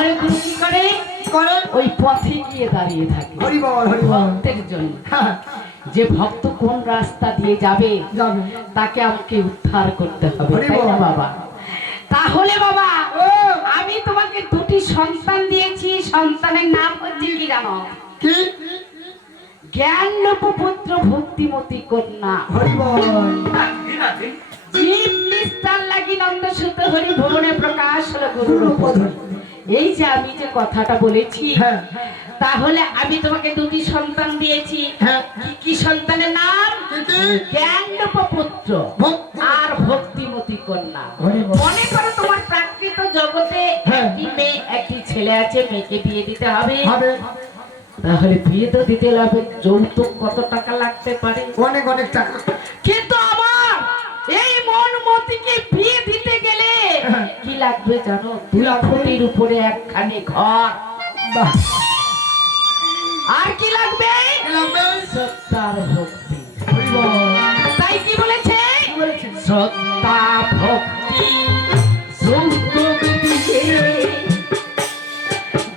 গুরু কি করে করে ওই পথে গিয়ে দাঁড়িয়ে থাকে। ভক্তের জন্য যে ভক্ত কোন রাস্তা দিয়ে যাবে তাকে আমাকে উদ্ধার করতে হবে। বাবা? তাহলে বাবা আমি তোমাকে দুটি সন্তান দিয়েছি সন্তানের নাম হচ্ছে কি জানো? কি? জ্ঞান পুত্র ভক্তিমতী কন্যা। জীব নিস্তার লাগি নন্দ সুত হরি ভুবনে প্রকাশ হলো গুরু। এই যে আমি যে কথাটা বলেছি হ্যাঁ। তাহলে আমি তোমাকে দুটি সন্তান দিয়েছি। হ্যাঁ। কি কি সন্তানের নাম? কি জ্ঞান পুত্র আর ভক্তিমতী কন্যা। মনে করো। তোমার প্রাকৃত জগতে হ্যাঁ। একটি মেয়ে একটি ছেলে আছে মেয়েকে বিয়ে দিতে হবে। তাহলে বিয়ে তো দিতে লাগবে যৌতুক কত টাকা লাগতে পারে? অনেক অনেক টাকা। কিন্তু আমার এই মন মতিকে বিয়ে লাগবে জানো? দুই ফুটির উপরে একখানি ঘর। আর কি লাগবে? সত্তার ভক্তি। তাই কি বলেছে? সত্তা ভক্তি।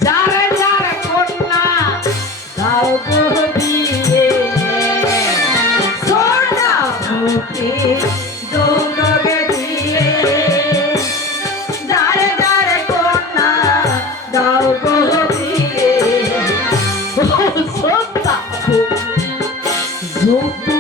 যার যার কন্যা দাও দিয়ে। সত্তা ভক্তি। যৌতুক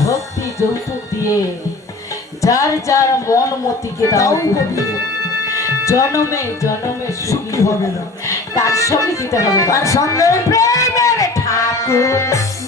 ভক্তি যৌতুক দিয়ে যার যার মন মতিকে দাও জনমে জনমে সুখী হবে না? কার সঙ্গে দিতে হবে। তার সঙ্গে প্রেমের ঠাকুর।